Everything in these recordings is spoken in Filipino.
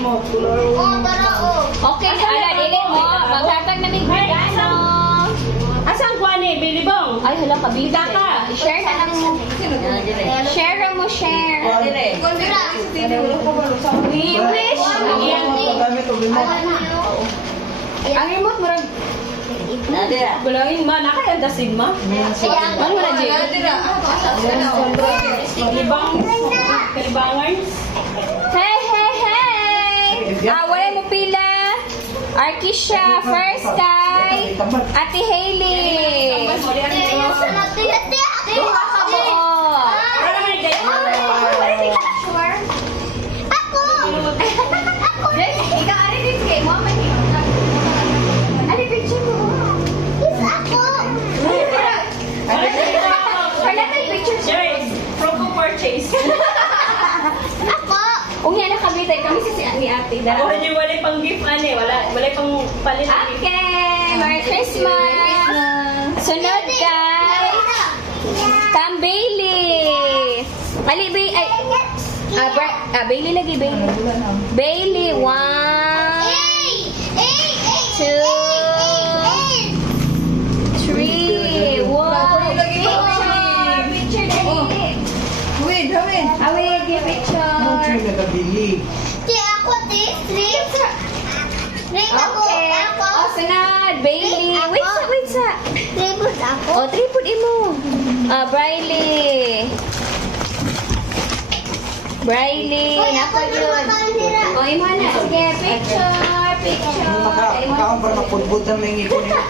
mo. Okay, ala, dili mo. Maghatag na may gano. Asang kuwan eh, Bilibong? Ay, hala ka, bida ka. Share na lang mo. Share mo, share. We wish. Ang remote mo rin. Bulangin ma, nakayadasin ma. Ano mo na, Jay? Kalibangan. Hey, hey, hey! Wala mo pila. Arkisha, first kay Ate Hailey. Kung yan nakabitay kami si ni ate. Ako rin yung wala pang gift, ane. Wala pang palit. Okay, Merry Christmas! Sunod kay Cam Bailey. Ali, Bailey lagi, Bailey. Bailey, 1, 2, 3. Wow! Picture dali. Awit, give picture. Okay. Oh, sunod. Bailey. Wait sa. Oh, tripod imo. Briley. Nako yun. Oh, imo na. Sige, picture. Makaon para mapudbud na may ngipon niya.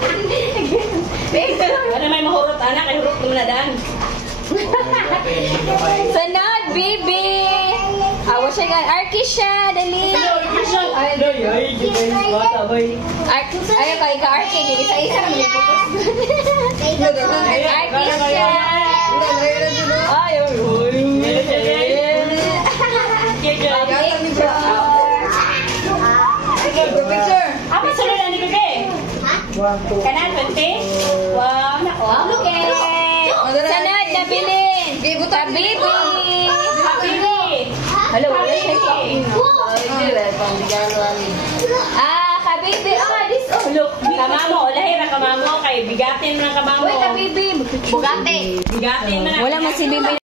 Picture. Ano may mahurot, anak? Ay hurot mo na daan. Sunod, Bibi. Awa siya nga. Arkisha, dali. Ay, kay ka-Arki. Isa-isa naman yung focus. Arkisha. Apa sunod na ni Bebe? Kanan, 20? Wow, nako. Okay. Sunod, nabilin. Kabibi. Hello, wala siya kabibi. This Look, kamamo. Lahira kamamo. Kay bigatin mo ng kamamo. Wait, kabibi. Bugate. Bigatin mo na. Wala mo si Bibi.